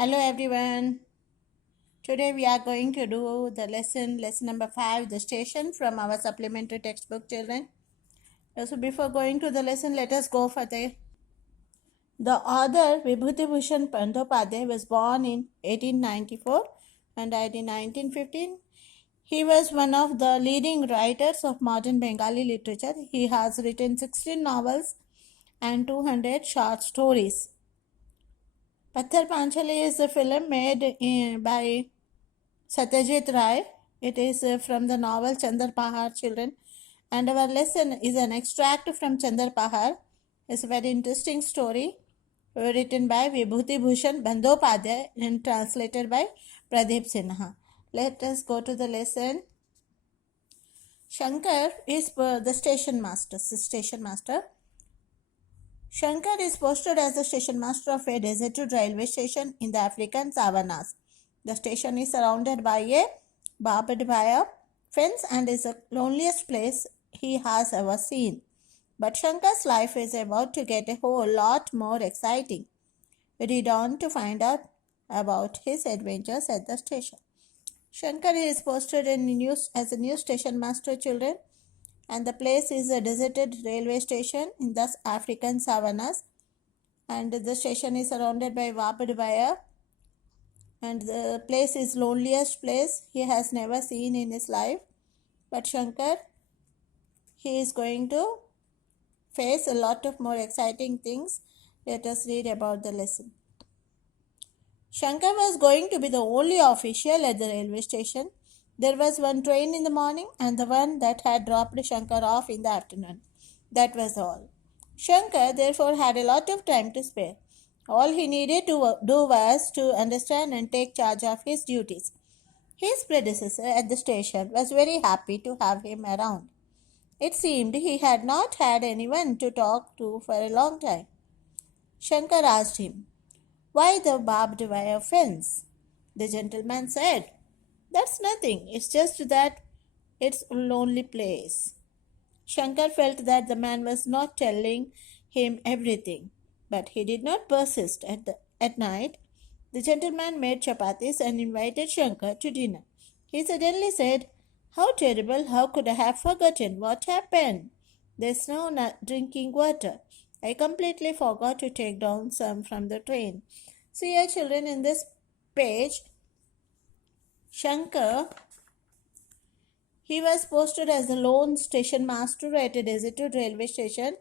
Hello everyone. Today we are going to do the lesson number 5, the station from our supplementary textbook children. So before going to the lesson, let us go for the author Vibhuti Bhushan Bandyopadhyay was born in 1894 and died in 1915. He was one of the leading writers of modern Bengali literature. He has written 16 novels and 200 short stories. Patthar Panchali is a film made by Satyajit Ray. It is from the novel Chandar Pahar Children, and our lesson is an extract from Chandar Pahar. It's a very interesting story written by Vibhuti Bhushan Bandyopadhyay and translated by Pradeep Sinha. Let us go to the lesson. Shankar is the station master. Shankar is posted as the station master of a deserted railway station in the African savannas. The station is surrounded by a barbed wire fence and is the loneliest place he has ever seen. But Shankar's life is about to get a whole lot more exciting. Read on to find out about his adventures at the station. Shankar is posted as a new station master, children, and the place is a deserted railway station in the African savannas, and the station is surrounded by barbed wire, and the place is loneliest place he has never seen in his life. But Shankar, he is going to face a lot of more exciting things. Let us read about the lesson. Shankar was going to be the only official at the railway station. There was one train in the morning and the one that had dropped Shankar off in the afternoon. That was all. Shankar therefore had a lot of time to spare. All he needed to do was to understand and take charge of his duties. His predecessor at the station was very happy to have him around. It seemed he had not had anyone to talk to for a long time. Shankar asked him, "Why the barbed wire fence?" The gentleman said, "That's nothing. It's just that it's a lonely place." Shankar felt that the man was not telling him everything, but he did not persist. At night, the gentleman made chapatis and invited Shankar to dinner. He suddenly said, "How terrible! How could I have forgotten? What happened? There's no drinking water. I completely forgot to take down some from the train." So here, children, in this page, Shankar, he was posted as the lone station master at a deserted railway station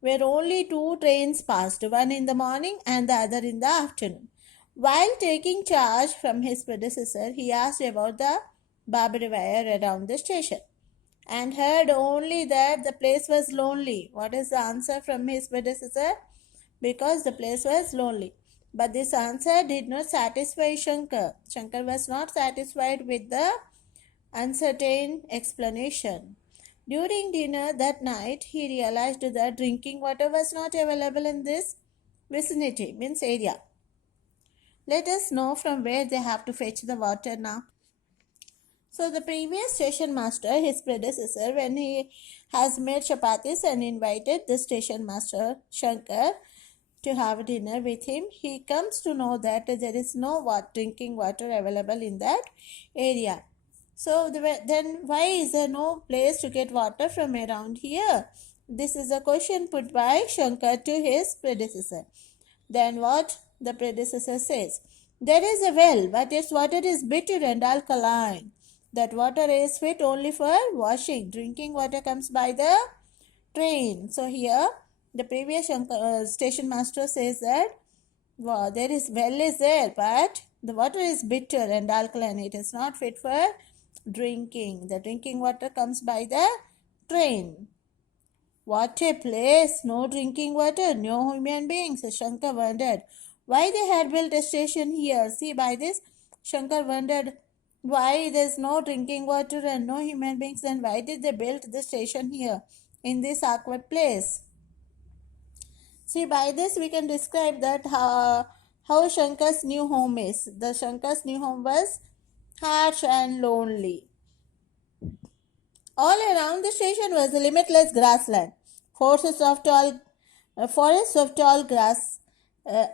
where only two trains passed, one in the morning and the other in the afternoon. While taking charge from his predecessor, he asked about the barbed wire around the station and heard only that the place was lonely. What is the answer from his predecessor? Because the place was lonely. But this answer did not satisfy Shankar. Shankar was not satisfied with the uncertain explanation. During dinner that night, he realized that drinking water was not available in this vicinity, means area. Let us know from where they have to fetch the water now. So the previous station master, his predecessor, when he has made chapatis and invited the station master Shankar to have dinner with him, he comes to know that there is no drinking water available in that area. So then why is there no place to get water from around here? This is a question put by Shankar to his predecessor. Then what the predecessor says? "There is a well, but its water is bitter and alkaline. That water is fit only for washing. Drinking water comes by the train." So here the previous station master says that there is well is there, but the water is bitter and alkaline. It is not fit for drinking. The drinking water comes by the train. What a place! No drinking water, no human beings. Shankar wondered why they had built a station here. See, by this, Shankar wondered why there's no drinking water and no human beings, and why did they build the station here in this awkward place. See, by this we can describe that how Shankar's new home is. The Shankar's new home was harsh and lonely. All around the station was a limitless grassland, forests of tall grass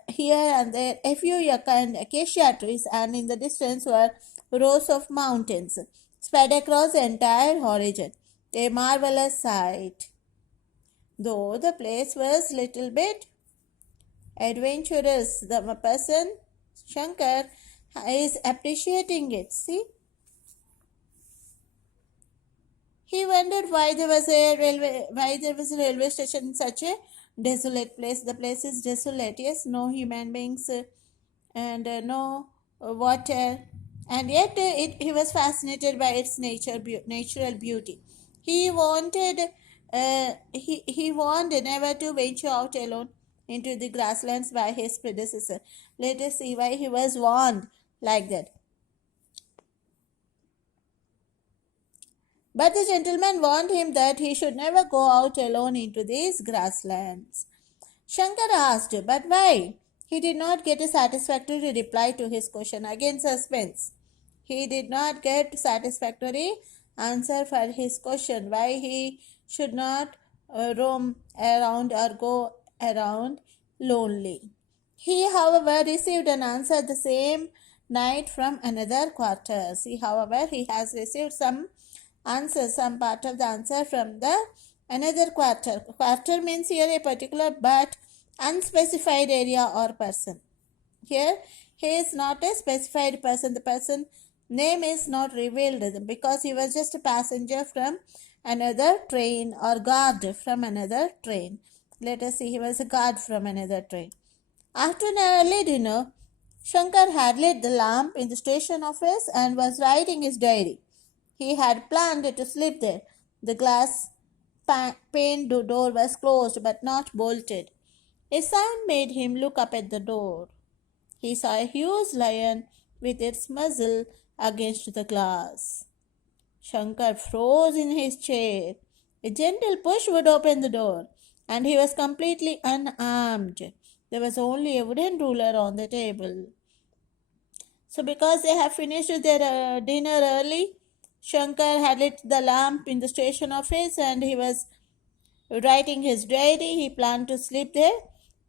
Here and there a few yucca and acacia trees, and in the distance were rows of mountains spread across the entire horizon. A marvelous sight. Though the place was little bit adventurous, the person Shankar is appreciating it. See, he wondered why there was a railway station in such a desolate place. The place is desolate. Yes, no human beings and no water, and yet he was fascinated by its natural beauty. He wanted he warned never to venture out alone into the grasslands by his predecessor. Let us see why he was warned like that. But the gentleman warned him that he should never go out alone into these grasslands. Shankar asked, but why? He did not get a satisfactory reply to his question. Again, suspense. He did not get satisfactory answer for his question why he should not roam around or go around lonely. He, however, received an answer the same night from another quarter. See, however, he has received some answer, some part of the answer from the another quarter. Quarter means here a particular but unspecified area or person. Here, he is not a specified person. The person name is not revealed because he was just a passenger from another train or guard from another train. Let us see, he was a guard from another train. After an early dinner, Shankar had lit the lamp in the station office and was writing his diary. He had planned to sleep there. The glass paned door was closed but not bolted. A sound made him look up at the door. He saw a huge lion with its muzzle against the glass. Shankar froze in his chair. A gentle push would open the door, and he was completely unarmed. There was only a wooden ruler on the table. So, because they have finished their dinner early, Shankar had lit the lamp in the station office and he was writing his diary. He planned to sleep there.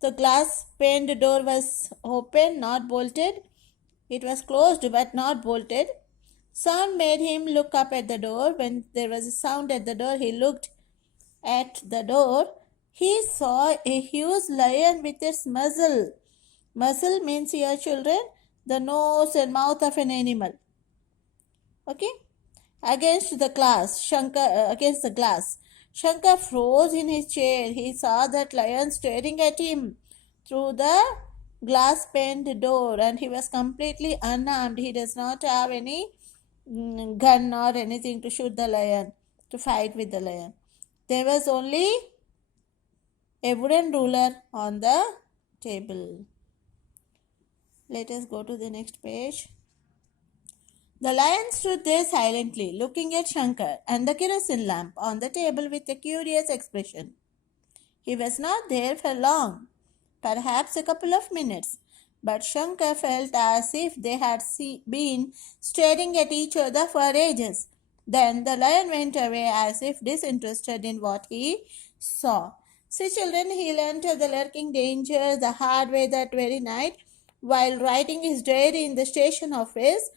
The glass paned door was open, not bolted. It was closed but not bolted. Sound made him look up at the door. When there was a sound at the door, he looked at the door. He saw a huge lion with its muzzle. Muzzle means here, children, the nose and mouth of an animal. Okay? Against the glass. Shankar froze in his chair. He saw that lion staring at him through the glass paned door, and he was completely unarmed. He does not have any gun or anything to shoot the lion, to fight with the lion. There was only a wooden ruler on the table. Let us go to the next page. The lion stood there silently, looking at Shankar and the kerosene lamp on the table with a curious expression. He was not there for long, perhaps a couple of minutes, but Shankar felt as if they had been staring at each other for ages. Then the lion went away as if disinterested in what he saw. See, children, he learnt of the lurking danger the hard way that very night while writing his diary in the station office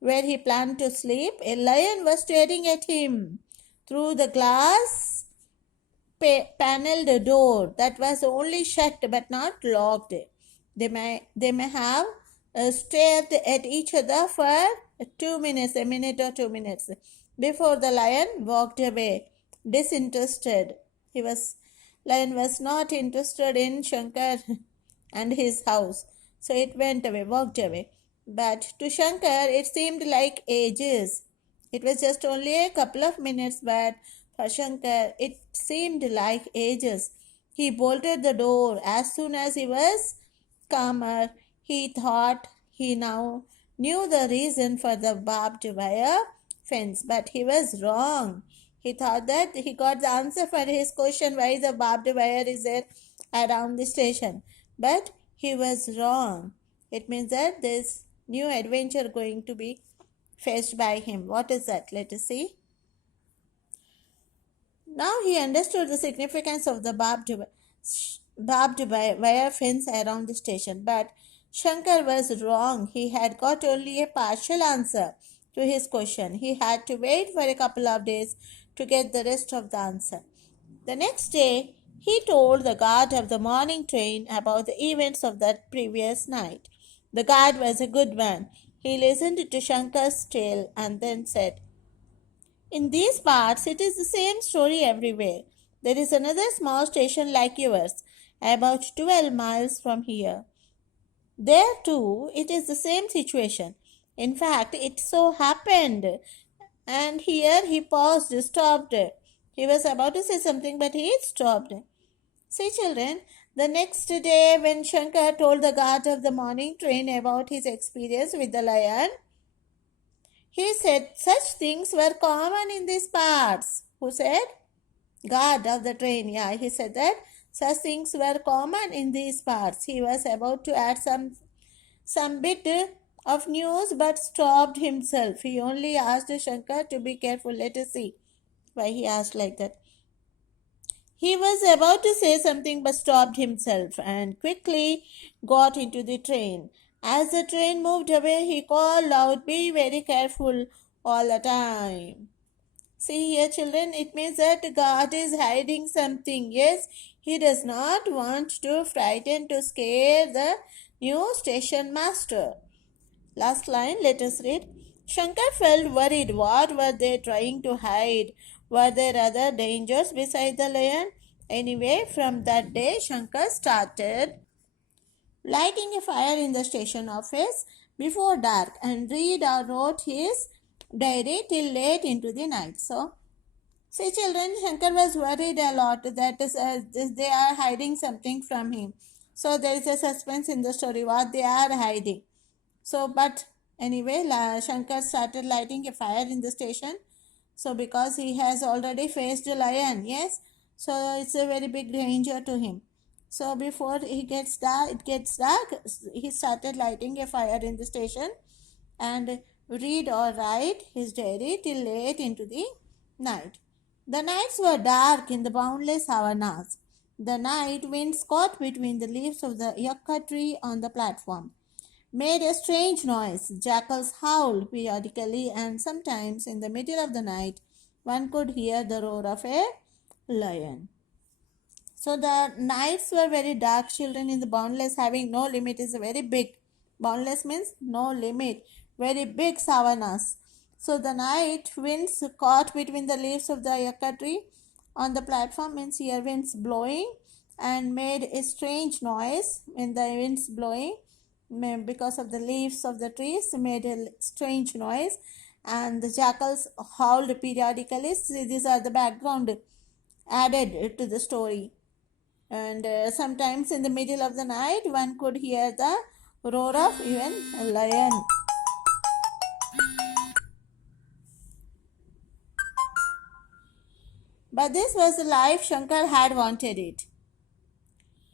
where he planned to sleep. A lion was staring at him through the glass paneled door that was only shut but not locked. They may have stared at each other for 2 minutes, a minute or 2 minutes, before the lion walked away, disinterested. Lion was not interested in Shankar and his house, so it went away, walked away. But to Shankar, it seemed like ages. It was just only a couple of minutes, but for Shankar, it seemed like ages. He bolted the door as soon as he was calmer. He thought he now knew the reason for the barbed wire fence, but he was wrong. He thought that he got the answer for his question why the barbed wire is there around the station, but he was wrong. It means that this new adventure going to be faced by him. What is that? Let us see. Now he understood the significance of the barbed wire. barbed wire fence around the station. But Shankar was wrong. He had got only a partial answer to his question. He had to wait for a couple of days to get the rest of the answer. The next day, he told the guard of the morning train about the events of that previous night. The guard was a good man. He listened to Shankar's tale and then said, "In these parts, it is the same story everywhere. There is another small station like yours, about 12 miles from here. There too, it is the same situation. In fact, it so happened." And here he paused, stopped. He was about to say something, but he stopped. See, children, the next day when Shankar told the guard of the morning train about his experience with the lion, he said such things were common in these parts. Who said? Guard of the train. Yeah, he said that such things were common in these parts. He was about to add some bit of news but stopped himself. He only asked Shankar to be careful. Let us see why he asked like that. He was about to say something but stopped himself and quickly got into the train. As the train moved away, he called out, "Be very careful all the time." See here, children, it means that God is hiding something. Yes, He does not want to frighten, to scare the new station master. Last line, let us read. Shankar felt worried. What were they trying to hide? Were there other dangers beside the lion? Anyway, from that day, Shankar started lighting a fire in the station office before dark and read or wrote his diary till late into the night. So, see, children, Shankar was worried a lot that they are hiding something from him. So, there is a suspense in the story what they are hiding. So, but anyway, Shankar started lighting a fire in the station. So, because he has already faced a lion, yes, so it's a very big danger to him. So, before it gets dark, he started lighting a fire in the station and read or write his diary till late into the night. The nights were dark in the boundless savannas. The night winds caught between the leaves of the yucca tree on the platform made a strange noise. Jackals howled periodically, and sometimes in the middle of the night one could hear the roar of a lion. So the nights were very dark, children, in the boundless, having no limit is a very big. Boundless means no limit, very big savannas. So the night winds caught between the leaves of the yucca tree on the platform means here winds blowing and made a strange noise when the winds blowing because of the leaves of the trees made a strange noise, and the jackals howled periodically. See, these are the background added to the story. And sometimes in the middle of the night one could hear the roar of even a lion. But this was the life Shankar had wanted it.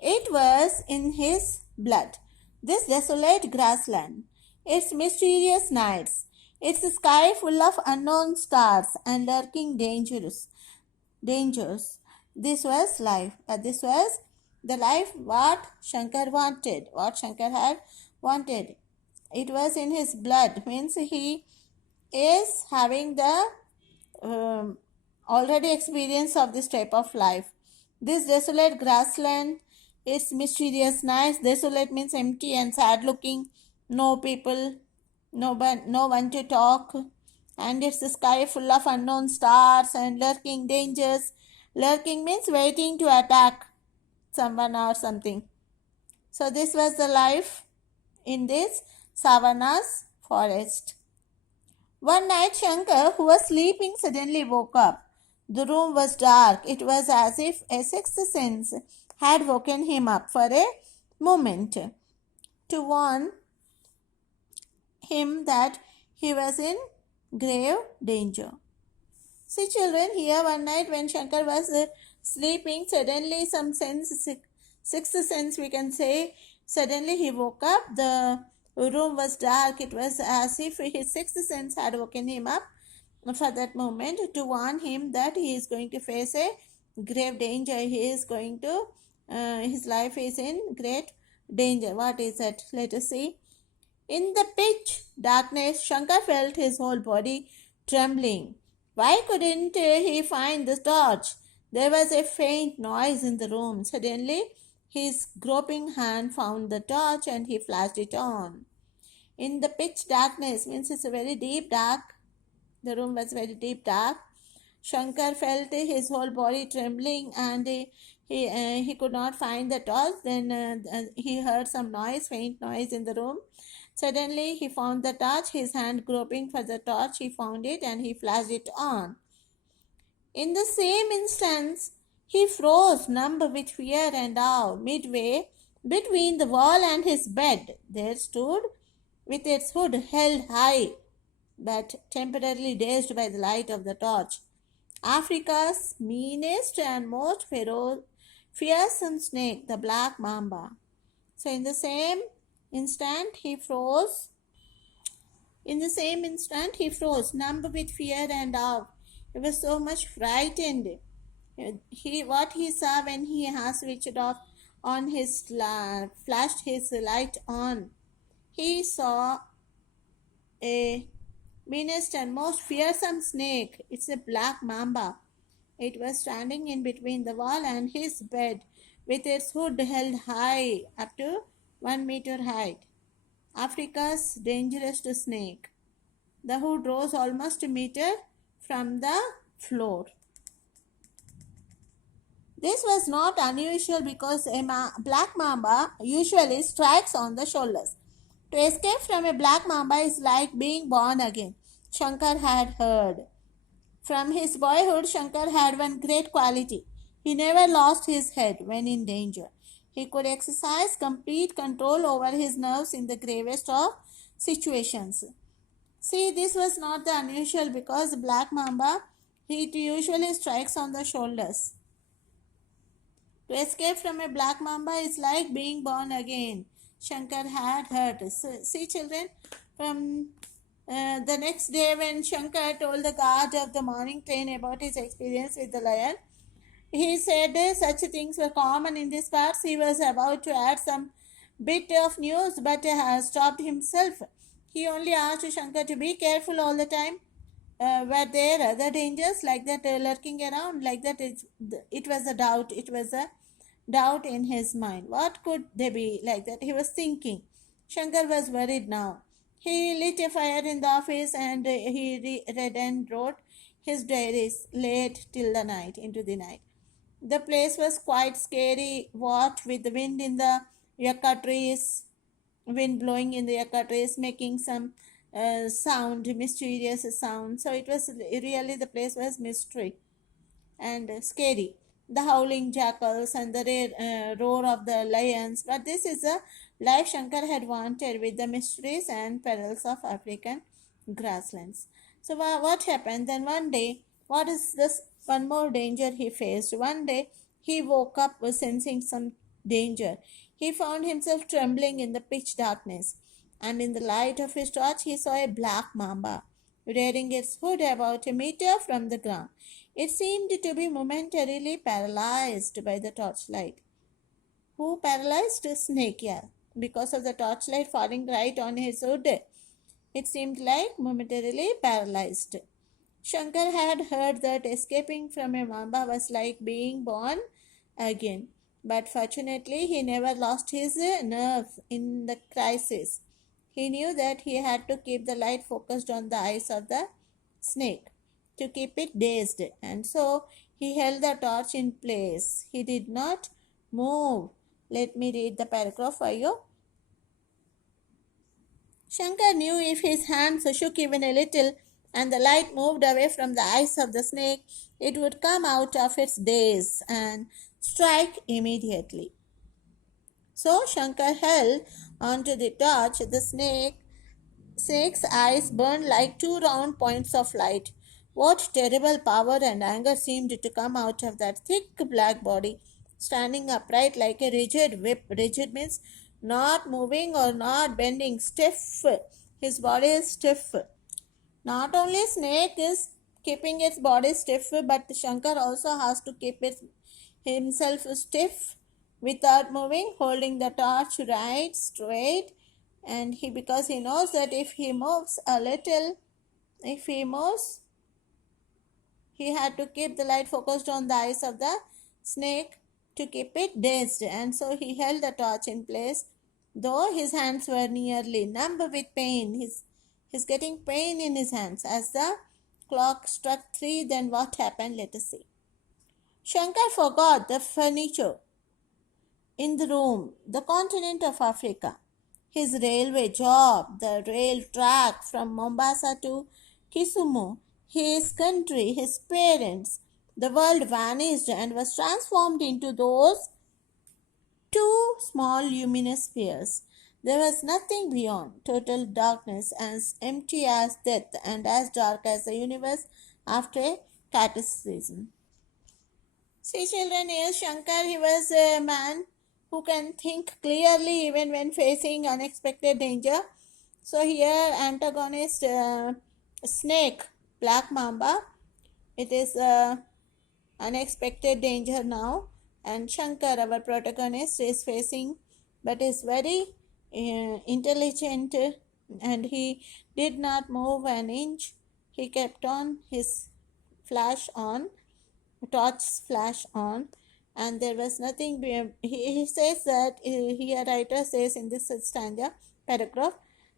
It was in his blood. This desolate grassland, its mysterious nights, its sky full of unknown stars and lurking dangers. This was life. This was the life what Shankar wanted, what Shankar had wanted. It was in his blood, means he is having the um, already experience of this type of life. This desolate grassland, its mysterious nights. Desolate means empty and sad looking, no people, no one to talk, and it's the sky full of unknown stars and lurking dangers. Lurking means waiting to attack someone or something. So this was the life in this savannas forest. One night Shankar, who was sleeping, suddenly woke up. The room was dark. It was as if a sixth sense had woken him up for a moment to warn him that he was in grave danger. See, children, here one night when Shankar was sleeping, suddenly some sixth sense we can say, suddenly he woke up. The room was dark. It was as if his sixth sense had woken him up for that moment to warn him that he is going to face a grave danger. He is going to his life is in great danger. What is it? Let us see. In the pitch darkness, Shankar felt his whole body trembling. Why couldn't he find the torch? There was a faint noise in the room. Suddenly, his groping hand found the torch and he flashed it on. In the pitch darkness means it's a very deep dark. The room was very deep dark. Shankar felt his whole body trembling and he could not find the torch. Then he heard some noise, faint noise in the room. Suddenly he found the torch, his hand groping for the torch, he found it and he flashed it on. In the same instant, he froze, numb with fear and awe. Midway between the wall and his bed, there stood, with its hood held high, but temporarily dazed by the light of the torch, Africa's meanest and most fearsome snake, the black mamba. So in the same instant he froze. Numb with fear and awe. He was so much frightened. What he saw when he has switched off on his flashed his light on. He saw a meanest and most fearsome snake. It's a black mamba. It was standing in between the wall and his bed, with its hood held high, up to 1 meter height. Africa's dangerous snake. The hood rose almost a meter from the floor. This was not unusual because a black mamba usually strikes on the shoulders. To escape from a black mamba is like being born again, Shankar had heard. From his boyhood, Shankar had one great quality. He never lost his head when in danger. He could exercise complete control over his nerves in the gravest of situations. See, this was not the unusual because black mamba, he usually strikes on the shoulders. To escape from a black mamba is like being born again, Shankar had heard. So, see, children, from the next day when Shankar told the guard of the morning train about his experience with the lion, he said such things were common in these parts. He was about to add some bit of news but stopped himself. He only asked Shankar to be careful all the time. Were there other dangers like that lurking around? Like that, it was a doubt. It was a doubt in his mind. What could they be like that? He was thinking. Shankar was worried now. He lit a fire in the office and he read and wrote his diaries late till the night, into the night. The place was quite scary, what with the wind in the yucca trees, wind blowing in the yucca trees, making some sound, mysterious sound. So it was really, the place was mystery and scary. The howling jackals and the roar of the lions. But this is the life Shankar had wanted, with the mysteries and perils of African grasslands. So what happened? Then one day, what is this one more danger he faced? One day he woke up sensing some danger. He found himself trembling in the pitch darkness, and in the light of his torch he saw a black mamba rearing its hood about a meter from the ground. It seemed to be momentarily paralyzed by the torchlight. Who paralyzed? Snake, yeah. Because of the torchlight falling right on his hood, it seemed like momentarily paralyzed. Shankar had heard that escaping from a mamba was like being born again. But fortunately, he never lost his nerve in the crisis. He knew that he had to keep the light focused on the eyes of the snake to keep it dazed, and so he held the torch in place. He did not move. Let me read the paragraph for you. Shankar knew if his hands shook even a little and the light moved away from the eyes of the snake, it would come out of its daze and strike immediately. So Shankar held onto the torch. The snake's eyes burned like two round points of light. What terrible power and anger seemed to come out of that thick black body, standing upright like a rigid whip. Rigid means not moving or not bending, stiff. His body is stiff. Not only snake is keeping its body stiff, but Shankar also has to keep himself stiff without moving, holding the torch right straight. And because he knows that if he moves a little, if he moves, he had to keep the light focused on the eyes of the snake to keep it dazed, and so he held the torch in place, though his hands were nearly numb with pain. He's getting pain in his hands. As the clock struck 3, then what happened? Let us see. Shankar forgot the furniture in the room, the continent of Africa, his railway job, the rail track from Mombasa to Kisumu, his country, his parents. The world vanished and was transformed into those two small luminous spheres. There was nothing beyond, total darkness, as empty as death and as dark as the universe after a cataclysm. See, children, here Shankar, he was a man who can think clearly even when facing unexpected danger. So here, antagonist snake, black mamba, it is unexpected danger now, and Shankar, our protagonist, is facing, but is very intelligent, and he did not move an inch. He kept on his flash on, torch flash on, and there was nothing. He says that here writer says in this stanza paragraph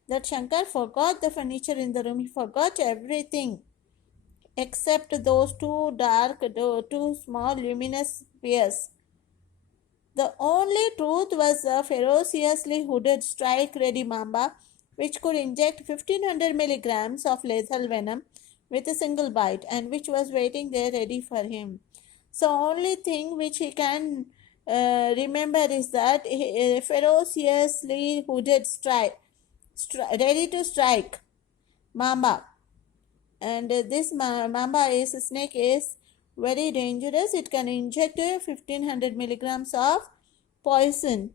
that Shankar forgot the furniture in the room. He forgot everything except those two small luminous spheres. The only truth was a ferociously hooded strike-ready mamba, which could inject 1500 milligrams of lethal venom with a single bite, and which was waiting there ready for him. So only thing which he can remember is that ferociously hooded ready to strike mamba, and this mamba is snake is very dangerous. It can inject 1500 milligrams of poison.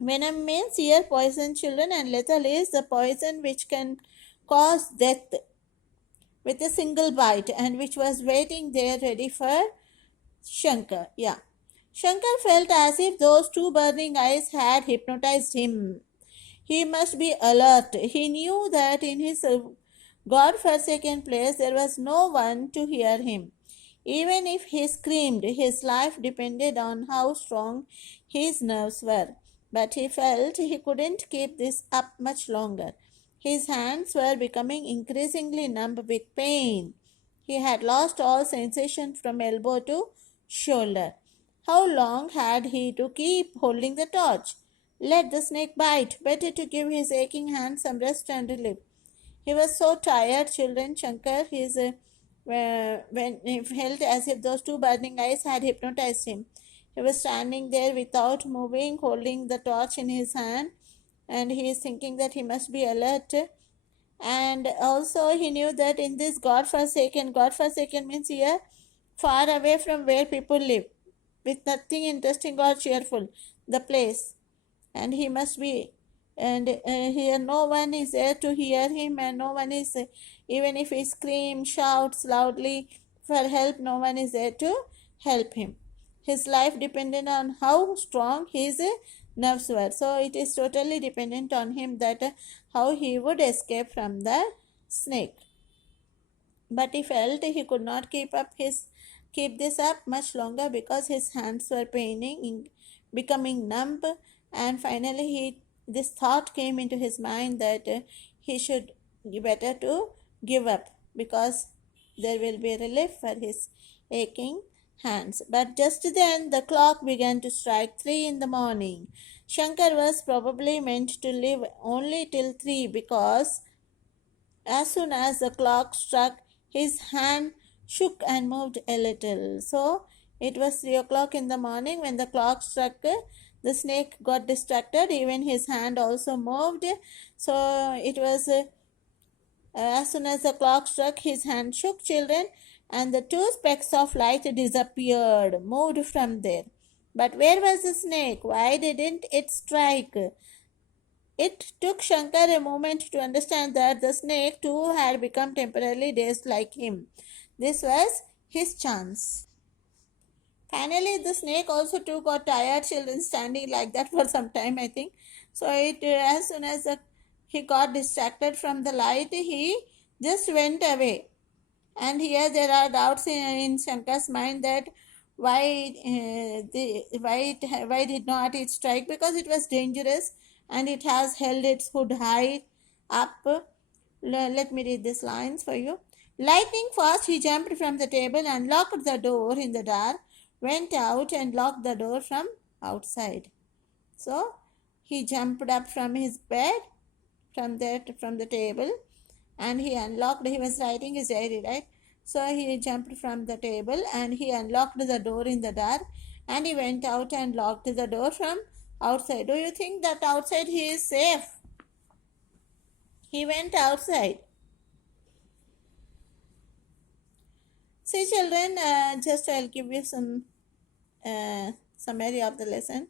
Venom means here poison, children, and lethal is the poison which can cause death with a single bite, and which was waiting there ready for Shankar. Yeah. Shankar felt as if those two burning eyes had hypnotized him. He must be alert. He knew that in his God-forsaken place there was no one to hear him. Even if he screamed, his life depended on how strong his nerves were. But he felt he couldn't keep this up much longer. His hands were becoming increasingly numb with pain. He had lost all sensation from elbow to shoulder. How long had he to keep holding the torch? Let the snake bite. Better to give his aching hands some rest and relief. He was so tired, children. Shankar, when he felt as if those two burning eyes had hypnotized him. He was standing there without moving, holding the torch in his hand, and he is thinking that he must be alert. And also he knew that in this godforsaken means here far away from where people live, with nothing interesting or cheerful, the place, and he must be, and here no one is there to hear him, and no one is, even if he screams, shouts loudly for help, no one is there to help him. His life depended on how strong his nerves were, so it is totally dependent on him that how he would escape from the snake. But he felt he could not keep this up much longer because his hands were paining, becoming numb, and finally this thought came into his mind that he should better to give up, because there will be relief for his aching hands. But just then the clock began to strike 3 in the morning. Shankar was probably meant to live only till 3, because as soon as the clock struck, his hand shook and moved a little. So it was 3 o'clock in the morning when the clock struck. The snake got distracted. Even his hand also moved. So it was as soon as the clock struck, his hand shook, children, and the two specks of light disappeared, moved from there. But where was the snake? Why didn't it strike? It took Shankar a moment to understand that the snake too had become temporarily dazed like him. This was his chance. Finally, the snake also too got tired, children standing like that for some time, I think. So as soon as he got distracted from the light, he just went away. And here there are doubts in Shankar's mind that why did not it strike, because it was dangerous and it has held its hood high up. Let me read these lines for you. Lightning fast, he jumped from the table and locked the door in the dark, went out and locked the door from outside. So he jumped up from his bed, from the table, and he unlocked. He was writing his diary, right? So he jumped from the table and he unlocked the door in the dark, and he went out and locked the door from outside. Do you think that outside he is safe? He went outside. See, children, just I'll give you some summary of the lesson.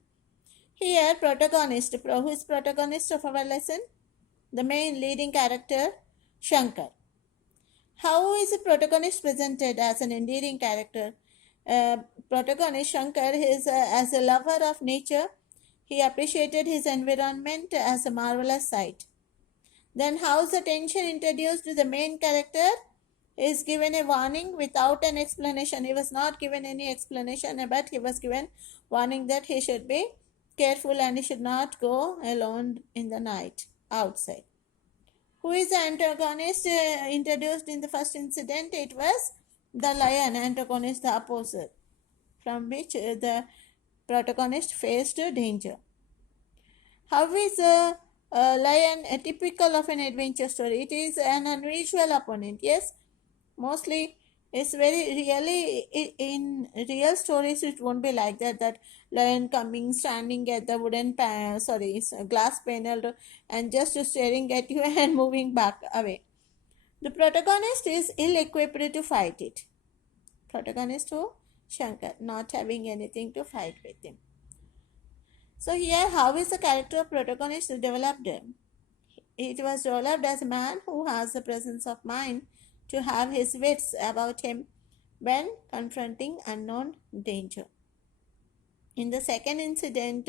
Here, protagonist, who is protagonist of our lesson? The main leading character, Shankar. How is the protagonist presented as an endearing character? Protagonist Shankar is as a lover of nature. He appreciated his environment as a marvelous sight. Then how's the tension introduced to the main character? Is given a warning without an explanation. He was not given any explanation, but he was given warning that he should be careful and he should not go alone in the night outside. Who is the antagonist introduced in the first incident? It was the lion, antagonist, the opposite, from which the protagonist faced danger. How is a lion typical of an adventure story? It is an unusual opponent. Yes, mostly it's very really in real stories it won't be like that lion coming standing at the glass panel and just staring at you and moving back away. The protagonist is ill equipped to fight it. Protagonist who? Shankar, not having anything to fight with him. So here, how is the character of protagonist developed? It was developed as a man who has the presence of mind to have his wits about him when confronting unknown danger. In the second incident,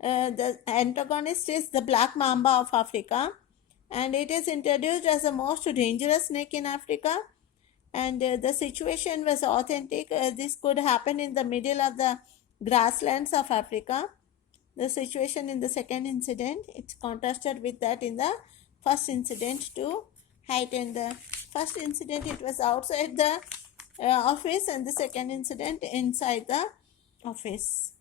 the antagonist is the black mamba of Africa, and it is introduced as the most dangerous snake in Africa. And the situation was authentic. This could happen in the middle of the grasslands of Africa. The situation in the second incident, it's contrasted with that in the first incident to heighten the first incident. It was outside the office, and the second incident inside the office.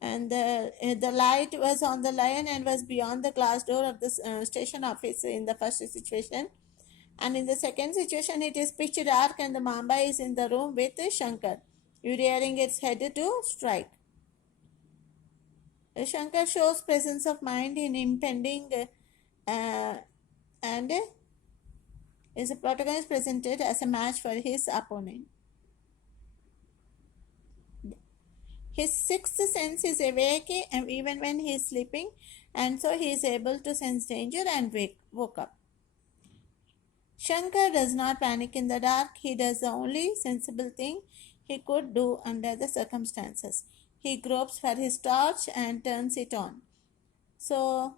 And the light was on the lion and was beyond the glass door of the station office in the first situation. And in the second situation, it is pitch dark and the mamba is in the room with Shankar, rearing its head to strike. Shankar shows presence of mind in impending and is a protagonist presented as a match for his opponent. His sixth sense is awake even when he is sleeping, and so he is able to sense danger and woke up. Shankar does not panic in the dark. He does the only sensible thing he could do under the circumstances. He gropes for his torch and turns it on. So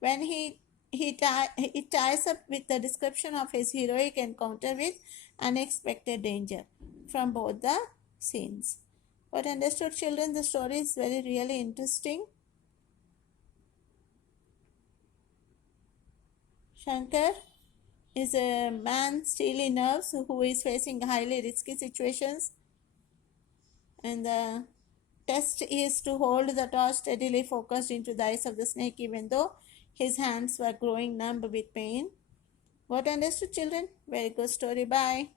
when it ties up with the description of his heroic encounter with unexpected danger from both the scenes. But understood, children, the story is very really interesting. Shankar is a man steely nerves who is facing highly risky situations, and the test is to hold the torch steadily focused into the eyes of the snake even though his hands were growing numb with pain. What understood, children? Very good story. Bye.